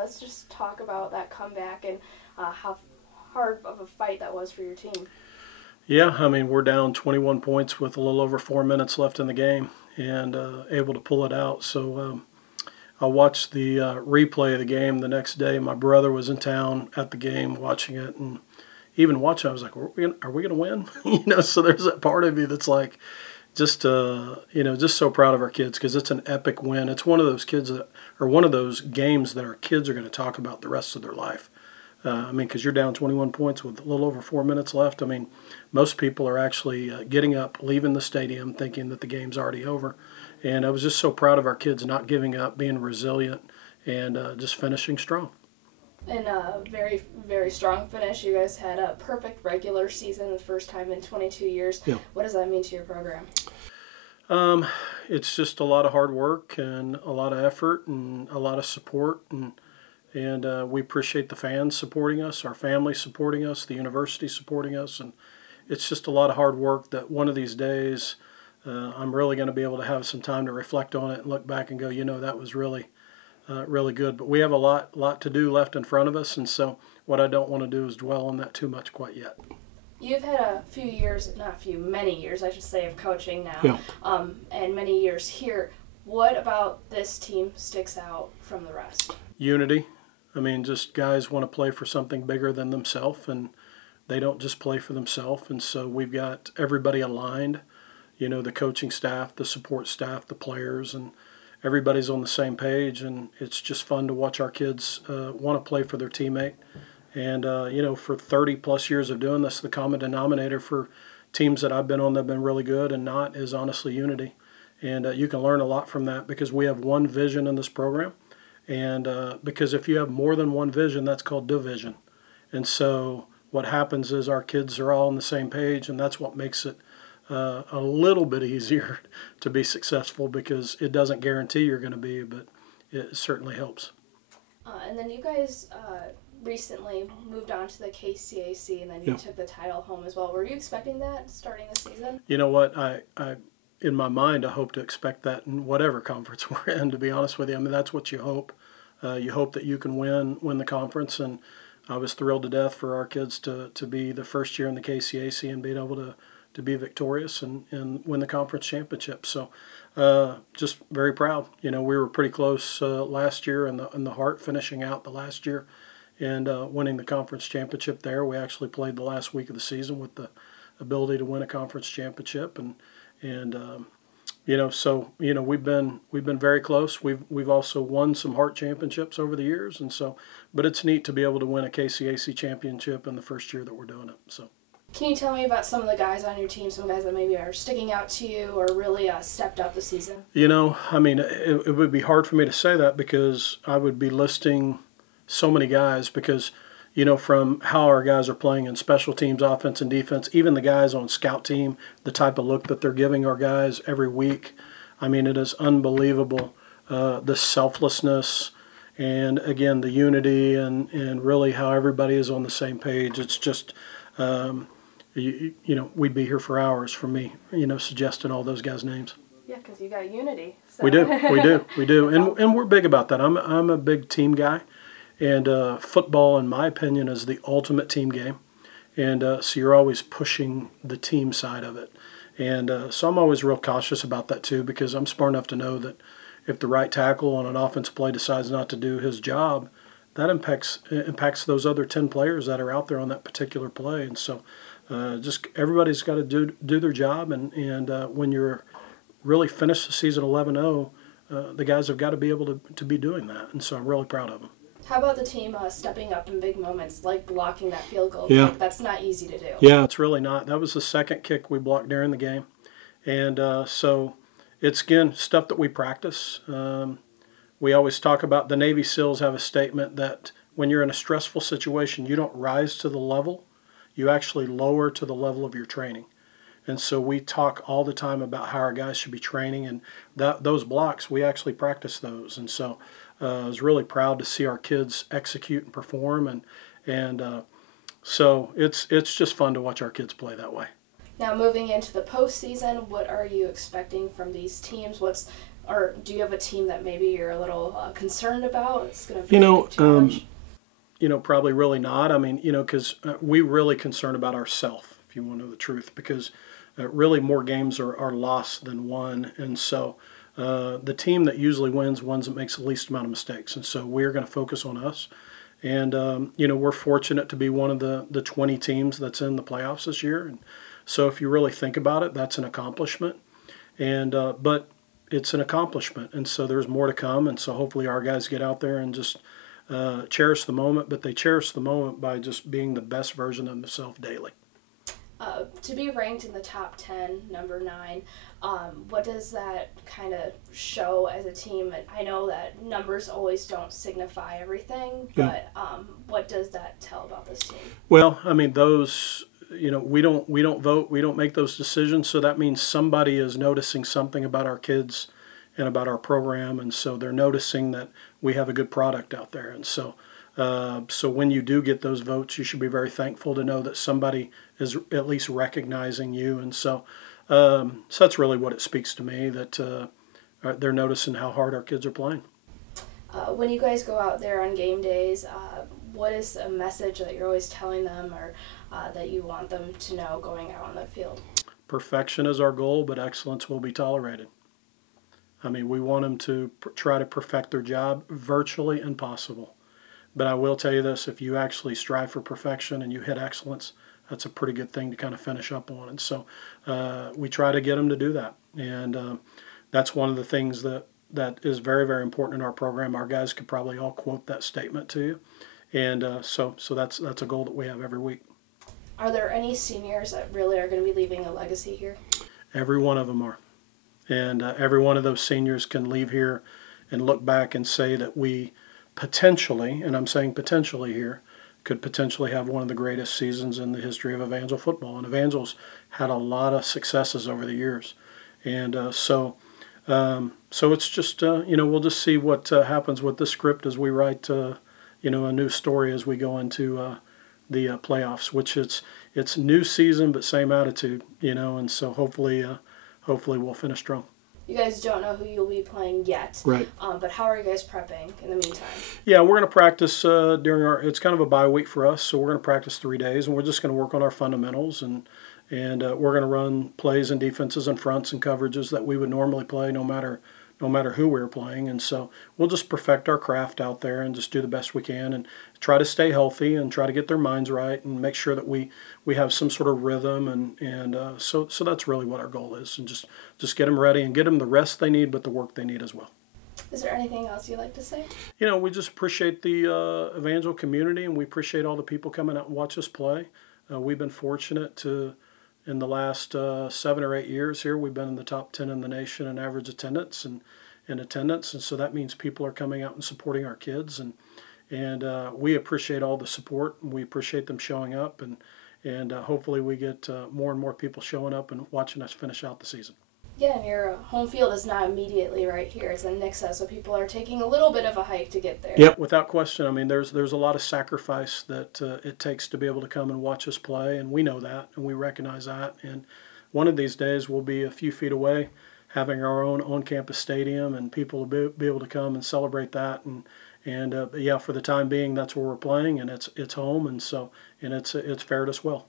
Let's just talk about that comeback and how hard of a fight that was for your team. Yeah, I mean, we're down 21 points with a little over 4 minutes left in the game and able to pull it out. So I watched the replay of the game the next day. My brother was in town at the game watching it, and even watching, I was like, are we gonna win? So there's that part of you that's like, just just so proud of our kids because it's an epic win. It's one of those one of those games that our kids are going to talk about the rest of their life. Because you're down 21 points with a little over 4 minutes left. I mean, most people are actually getting up, leaving the stadium, thinking that the game's already over. And I was just so proud of our kids not giving up, being resilient, and just finishing strong. And a very, very strong finish. You guys had a perfect regular season, the first time in 22 years. Yeah. What does that mean to your program? It's just a lot of hard work and a lot of effort and a lot of support, and we appreciate the fans supporting us, our family supporting us, the university supporting us, and it's just a lot of hard work that one of these days I'm really going to be able to have some time to reflect on it and look back and go, that was really good. But we have a lot to do left in front of us, and so what I don't want to do is dwell on that too much quite yet. You've had a few years, many years, I should say, of coaching now, yeah. And many years here. What about this team sticks out from the rest? Unity. I mean, just guys want to play for something bigger than themselves, and they don't just play for themselves. And so we've got everybody aligned, the coaching staff, the support staff, the players, and everybody's on the same page. And it's just fun to watch our kids want to play for their teammate. And, for 30-plus years of doing this, the common denominator for teams that I've been on that have been really good and not is honestly unity. And you can learn a lot from that because we have one vision in this program. And because if you have more than one vision, that's called division. And so what happens is our kids are all on the same page, and that's what makes it a little bit easier to be successful because it doesn't guarantee you're going to be, but it certainly helps. And then you guys recently moved on to the KCAC, and then you took the title home as well. Were you expecting that starting the season? You know what? I in my mind, I hope to expect that in whatever conference we're in, to be honest with you. I mean, that's what you hope. You hope that you can win the conference, and I was thrilled to death for our kids to be the first year in the KCAC and being able to be victorious and win the conference championship. So just very proud. We were pretty close last year in the Heart, finishing out the last year and winning the conference championship there. We actually played the last week of the season with the ability to win a conference championship, and we've been very close. We've also won some Heart championships over the years, and so, but it's neat to be able to win a KCAC championship in the first year that we're doing it. So, can you tell me about some of the guys on your team, some guys that maybe are sticking out to you or really stepped up this season? It would be hard for me to say that because I would be listing so many guys because, from how our guys are playing in special teams, offense and defense, even the guys on scout team, the type of look that they're giving our guys every week. I mean, it is unbelievable, the selflessness and, again, the unity and really how everybody is on the same page. It's just, we'd be here for hours for me, suggesting all those guys' names. Yeah, because you got unity. So. We do. And we're big about that. I'm a big team guy. And football, in my opinion, is the ultimate team game. And so you're always pushing the team side of it. And so I'm always real cautious about that too because I'm smart enough to know that if the right tackle on an offensive play decides not to do his job, that impacts those other 10 players that are out there on that particular play. And so just everybody's got to do their job. And when you're really finished the season 11-0, the guys have got to be able to be doing that. And so I'm really proud of them. How about the team stepping up in big moments, like blocking that field goal kick? That's not easy to do. Yeah, it's really not. That was the second kick we blocked during the game. And so it's, again, stuff that we practice. We always talk about the Navy SEALs have a statement that when you're in a stressful situation, you don't rise to the level. You actually lower to the level of your training. And so we talk all the time about how our guys should be training. And those blocks, we actually practice those. And so I was really proud to see our kids execute and perform, and so it's just fun to watch our kids play that way. Now moving into the postseason, what are you expecting from these teams? What's Or do you have a team that maybe you're a little concerned about? It's going to be You a know, big challenge. probably really not. I mean, because we really concerned about ourselves, if you want to know the truth, because really more games are lost than won. And so the team that usually wins, ones that makes the least amount of mistakes. And so we're going to focus on us. And, we're fortunate to be one of the 20 teams that's in the playoffs this year. And so if you really think about it, that's an accomplishment. And but it's an accomplishment. And so there's more to come. And so hopefully our guys get out there and just cherish the moment. But they cherish the moment by just being the best version of themselves daily. To be ranked in the top 10, number 9, what does that kind of show as a team? And I know that numbers always don't signify everything, but what does that tell about this team? Well, I mean, those, we don't vote, we don't make those decisions, so that means somebody is noticing something about our kids and about our program, and so they're noticing that we have a good product out there. And so when you do get those votes, you should be very thankful to know that somebody is at least recognizing you. And so that's really what it speaks to me, that they're noticing how hard our kids are playing. When you guys go out there on game days, what is a message that you're always telling them, or that you want them to know going out on the field? Perfection is our goal, but excellence will be tolerated. I mean, we want them to try to perfect their job virtually impossible. But I will tell you this, if you actually strive for perfection and you hit excellence, that's a pretty good thing to kind of finish up on. And so we try to get them to do that. And that's one of the things that is very, very important in our program. Our guys could probably all quote that statement to you. And so that's a goal that we have every week. Are there any seniors that really are going to be leaving a legacy here? Every one of them are. And every one of those seniors can leave here and look back and say that we potentially, and I'm saying potentially here, could potentially have one of the greatest seasons in the history of Evangel football. And Evangel's had a lot of successes over the years. And so it's just, we'll just see what happens with this script as we write, a new story as we go into the playoffs, which it's new season but same attitude, and so hopefully we'll finish strong. You guys don't know who you'll be playing yet, right? But how are you guys prepping in the meantime? Yeah, we're going to practice during it's kind of a bye week for us, so we're going to practice 3 days, and we're just going to work on our fundamentals, and we're going to run plays and defenses and fronts and coverages that we would normally play no matter who we're playing. And so we'll just perfect our craft out there and just do the best we can and try to stay healthy and try to get their minds right and make sure that we have some sort of rhythm. And so that's really what our goal is, and just get them ready and get them the rest they need, but the work they need as well. Is there anything else you'd like to say? We just appreciate the Evangel community, and we appreciate all the people coming out and watch us play. We've been fortunate to, in the last 7 or 8 years here, we've been in the top 10 in the nation in average attendance and so that means people are coming out and supporting our kids, and we appreciate all the support, and we appreciate them showing up, and hopefully we get more and more people showing up and watching us finish out the season. Yeah, and your home field is not immediately right here. It's in Nixa, so people are taking a little bit of a hike to get there. Yep, without question. I mean, there's a lot of sacrifice that it takes to be able to come and watch us play, and we know that, and we recognize that. And one of these days we'll be a few feet away, having our own on-campus stadium, and people will be able to come and celebrate that. And yeah, for the time being, that's where we're playing, and it's home, and it's fared us well.